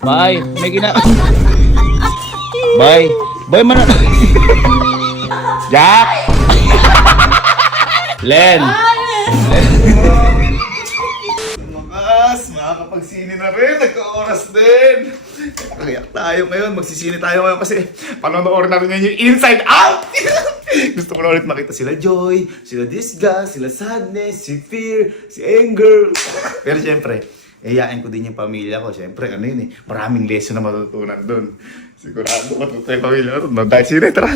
Bye. May Bye. Bye man. Jack. Len. Makas, makakapagsini na rin. Nagka-oras din. Kaya tayo ngayon. Magsisini tayo ngayon kasi panonood natin ngayon yung Inside Out. Gusto ko na ulit makita sila Joy, sila Disgust, sila Sadness, si Fear, si Anger. Pero syempre, iyayain ko din yung pamilya ko. Syempre, ano yun eh, maraming lesson na matutunan doon. Sigurado matutunan yung pamilya ko. Dahil sila, tara.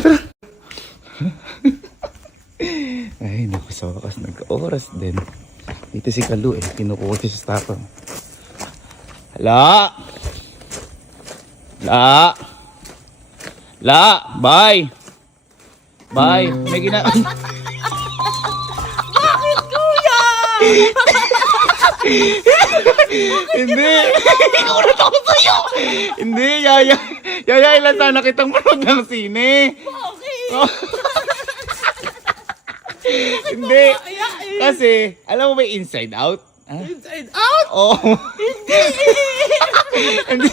Ay, naku, sa wakas nagka-oras din. Dito si Kalu eh, kinukuha siya sa stopper. Hala! La! La! Bye! Bye! May Bakit, kuya? Hindi! Ikulat ako sa'yo! Hindi, yaya lang sana kitang manood ng sine. Bakit? Oh. Hindi. Ayain. Kasi, alam mo ba yung Inside Out? Ha? Inside out? Oo. Hindi.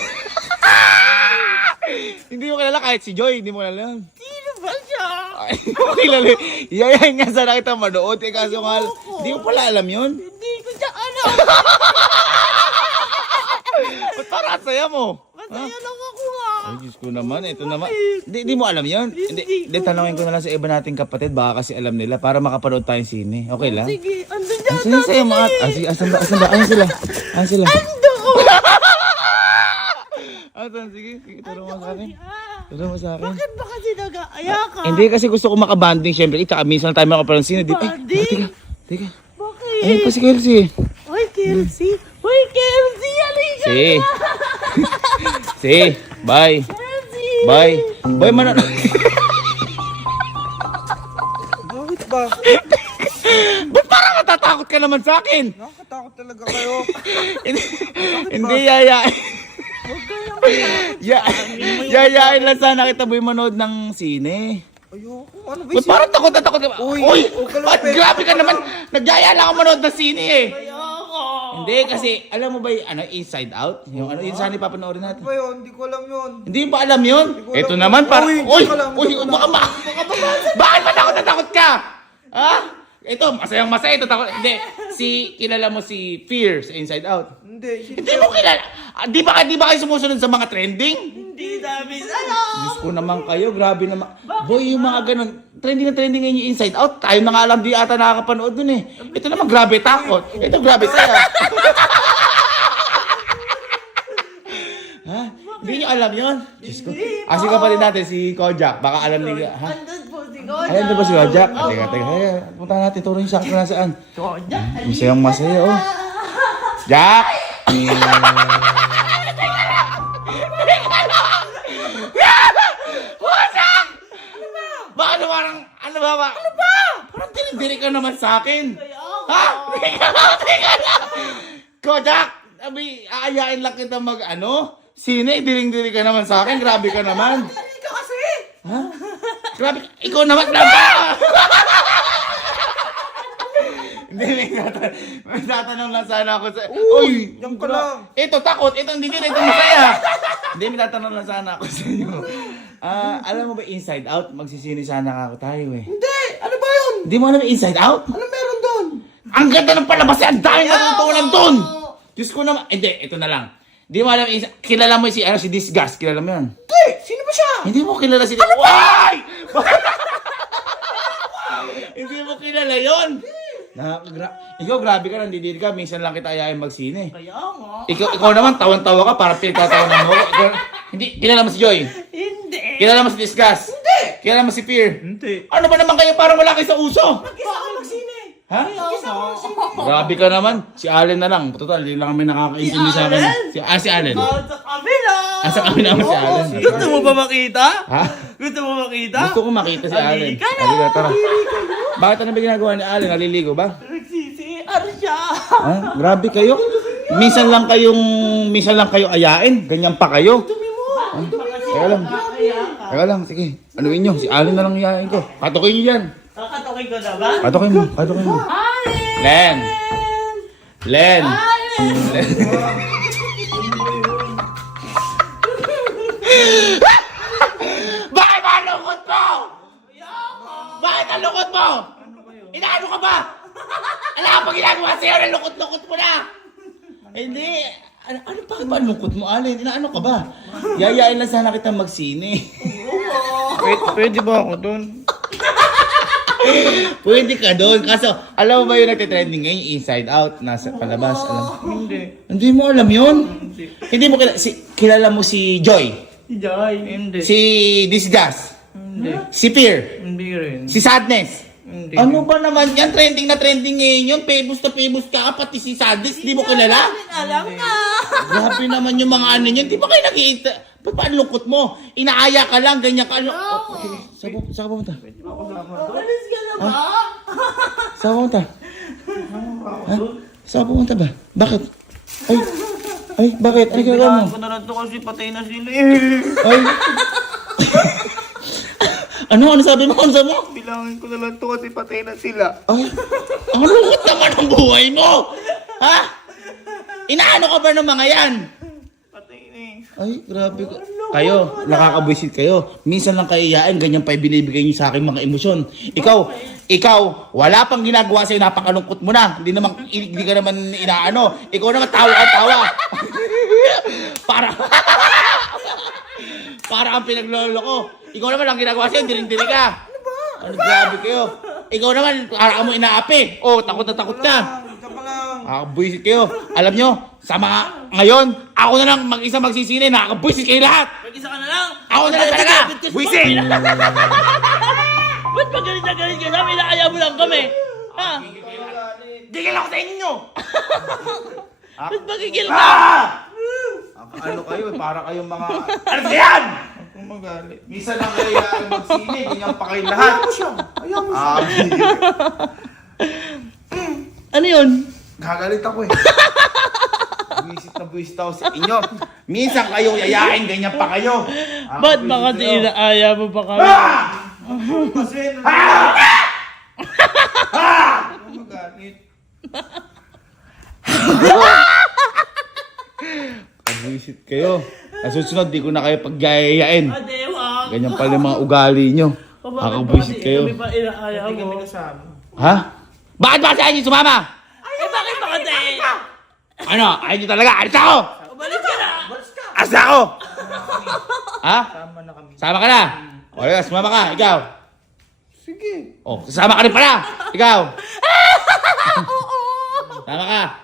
Hindi mo kilala kahit si Joy, hindi mo kilala. Sino ba siya? Ay, hindi mo kilala. Yayain nga sana kita manood. Eh, kaso nga, hindi mo pala alam yun. Hindi ko siya alam. Ba't parang ang saya mo? Masaya lang ako ha. Ay, Diyos ko naman. Ito naman. Hindi mo alam yun? Hindi, tanongin ko na lang sa iba nating kapatid. Baka kasi alam nila para makapanood tayong sine. Okay lang? Sige, andun dyan. Sige, sa'yo mga... Sige, asan ba? Ayan sila. Ayan sila. Asan? Sige, turo mo sa akin. Turo mo sa akin. Bakit ba kasi nag-aaya ka? Hindi, kasi gusto ko makabanding syempre. Ika, minsan tayo makapanood sine. Banding? Teka. Bakit? Ayun pa si Kelsey. Uy, Kelsey. Uy, Kelsey. Halika Si. na. Si. Bye. Kelsey. Bye. Bye man. Bakit ba? Ba't parang natatakot ka naman sa akin? Nakakatakot talaga kayo. Hindi, yaya. Yayain lang sana kita boy manood ng sine. Ayoko. Ano ba Ba't parang takot na takot ka? Uy, Uy! huwag ka lang, Ba't pwede grabe ka ka naman? lang. Nagyaya lang ako manood ng sine eh. Ayoko. Hindi, kasi alam mo ba yung ano, Inside Out? Yung ano, yun sana ipapanoorin natin. Ano ba yun? Hindi ko alam yun. Hindi mo ba alam yun? ko alam Ito yun. naman para... Uy, Uy! hindi ko alam, Uy! hindi ko Baka alam. ba? Bakit ba takot na takot ka? Ha? Ito, masayang masaya ito. Takot. Hindi, kilala mo si Fear sa Inside Out. Hindi. Hindi mo kilala. Di ba kayo sumusunod sa mga trending? Hindi namin alam. Diyos ko naman kayo, grabe naman. Boy, yung mga ganun, trending na trending ngayon yung Inside Out. Tayo na nga alam, di ata nakakapanood dun eh. Ito naman, grabe takot. Ito, grabe saya. Ha? Hindi nyo alam yun? Diyos ko. Asi ka pa rin natin, si Kojak. Baka alam ni... Ha? Andun po si Kojak. Ayan ba si Kojak? Teka. Hey, punta natin, turo nyo sa akin kung nasaan. Kojak. Masayang masaya, oh. Jack! Wasak! Ano ba? Ano ba? Parang dinidiri ka naman sa akin. Ha? Teka lang! Kojak! Aayain lang kita sine, diring-diri ka naman sa akin. Grabe ka naman. Hindi ka kasi. Ha? Grabe, ikaw naman. Hindi, may tatanong lang sana ako sa... Uy! Yan ka lang. Ito, takot. Ito, hindi din. Ito, masaya. Hindi, may tatanong lang sana ako sa inyo. Alam mo ba, Inside Out? Magsisini sana ako tayo eh. Hindi! Ano ba yun? Hindi mo alam yung Inside Out? Ano meron doon? Ang ganda ng palabas yan! Ang dahil natutunan doon! Diyos ko naman... Hindi, ito na lang. Hindi mo alam, kilala mo si Disgust. Kilala mo yan? Hindi! Sino ba siya? Hindi mo kilala si Disgust. Why? Hindi mo kilala yun. Ikaw, grabe ka, nandidiri ka. Minsan lang kita ayayin magsine. Kaya nga. Ikaw naman, tawan-tawa ka para pinagtatawanan mo. Hindi, kilala mo si Joy. Hindi. Kilala mo si Disgust. Hindi! Kilala mo si Fear. Hindi. Ano ba naman kayo parang wala kayo sa uso? Mag-isa ka magsine. Ha? Mag-isa ka magsine. Grabe ka naman. Si Allen na lang. Total, hindi lang kami nakakaintindi sa akin. Si Allen. Sa kabila. Asa kami naman si Allen. Gusto mo ba makita? Ha? Gusto mo makita? Gusto ko makita si Allen. Halika na. Halika, tara. Bakit ano ba ginagawa ni Allen? Naliligo ba? Nagsisiar siya. Ha? Grabe kayo. Minsan lang kayo ayain. Ganyan pa kayo. Teka lang. Teka lang, sige. Anuin nyo, si Allen na lang iyain ko. Katukin nyo yan. Kakatukin ko na ba? Katukin mo. Len! Len! Bakit malungkot mo? Bakit ang lungkot mo? Inaano ka ba? Alam ka pag ginagawa sa'yo, nalungkot-lungkot mo na. Hindi. Ano bakit ba lungkot mo, Alin? Inaano ka ba? Yayain lang sana kitang magsine. Pwede ba ako doon? Pwede ka doon. Kaso, alam mo ba yung nagtitrending ngayon, Inside Out, nasa palabas? Hindi. Hindi mo alam yun? Hindi mo kilala mo si Joy? Si Joy. Hindi. Si Disgust? Hindi. Si Fear? Hindi rin. Si Sadness? Hindi. Ano ba naman yan? Trending na trending ngayon yun. Famous na famous ka. Pati si Sadness, di mo kilala? Alam ka. Grabe naman yung mga ano yun. Di ba kayo nag-iita? Ba't ba ang lungkot mo? Inaaya ka lang, ganyan ka. Saan ka pumunta? Alis ka na ba? Saan ka pumunta? Ha? Saan ka pumunta ba? Bakit? Ay, bakit? Ay, gagawin mo. Bilangan ko na lang to kasi patay na sila Ay. Ano sabi mo? Ano sabi mo? Bilangin ko na lang to kasi patay na sila. Ay, ang lungkot naman ang buhay mo! Ha? Inaano ka ba ng mga yan? Patay na eh. Ay, grabe ka. Kayo, nakakabwisit kayo. Minsan lang kayo iyain, ganyan pa binibigay niyo sa akin mga emosyon. Ikaw, wala pang ginagawa sa'yo, napakalungkot mo na. Hindi ka naman inaano. Ikaw naman tawa. Para ang pinaglolo ko. Ikaw naman ang ginagawa sa'yo, diri ka. Ano grabe kayo. Ikaw naman, para mo inaapi. Oh, takot na takot ka. Nakakabwisit kayo. Alam nyo, sa mga ngayon, ako na lang mag-isa magsisine. Nakakabwisit kayo lahat. Mag-isa ka na lang. Ako na lang talaga. Bwisit! Ba't ba galit na galit ka namin? Inaaya mo lang kami. Ha? Digil ako sa inyo! Ba't ba gigil ka? Ano kayo, para kayong mga... Ano ba yan? Kung magalit. Minsan lang kayo magsine, ganyan pa kayo lahat. Ayaw mo. Ano yun? Gagalit ako eh. Buwisit ako sa inyo. Minsan kayo yayain, ganyan pa kayo. Ba't ba kasi inaaya mo pa kami? Kasi... Magalit. Buwisit kayo. Susunod, di ko na kayo pagyayayain. Adewa. Ganyan pala yung mga ugali nyo. Nakakabwisit kayo. Kami pa inaaya mo. Hindi kami kasama. Ha? Bakit ba sa inyo sumama? Eh bakit ba kasi? Ano? Ayaw nyo talaga? Alis ako! Umalis ka na. Alis ako! Ha? Tama na kami. Sama ka na? O yes, sumama ka. Ikaw. Sige. O, sasama ka rin pala. Ikaw. Sama ka.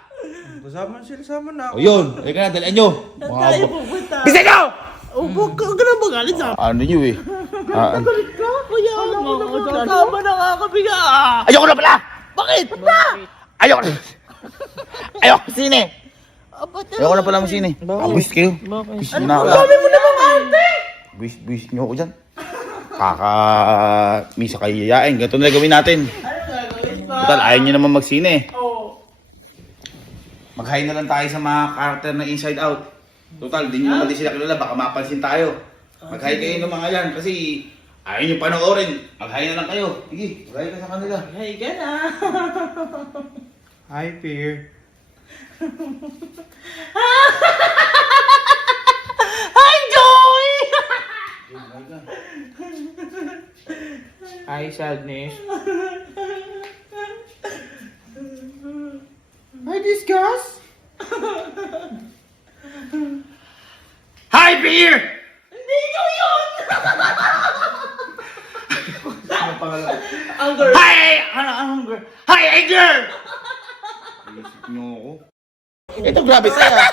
Sama na. O yun. Halika na, dalian nyo. Tayo pupunta. Bisa nyo! Huwag ka na magalit sa akin. Ano nyo eh? Galit ka? Kuya, tama na nga kami nga. Ayoko na pala! Bakit? Ba? Ayoko na! Ayoko na sine! Ba't Ayoko na pala sine. Buwis kayo. Bakit? Buwis nyo na ako. mo naman ate. Buwis nyo ako dyan. Misa kayo yayain. Ganito na gawin natin. Total, ayaw nyo naman magsine. Oo. Mag-hi na lang tayo sa mga karakter na Inside Out. Total, di nyo naman din sila kilala. Baka mapansin tayo. Mag-hi kayo ng mga yan. Kasi ayaw nyo panoorin. Mag-hi na lang kayo. Sige, mag-hi ka sa kanila. Hey, ka na. Hi, Peer. Hi, Joy! Hi, Sadness. Hi, discuss. Hi, Beer! Hindi ikaw yun! Ano pangalan? Anger. Hi! Ano, Anger? Hi, Anger! Isip nyo ako. Ito, grabe saya.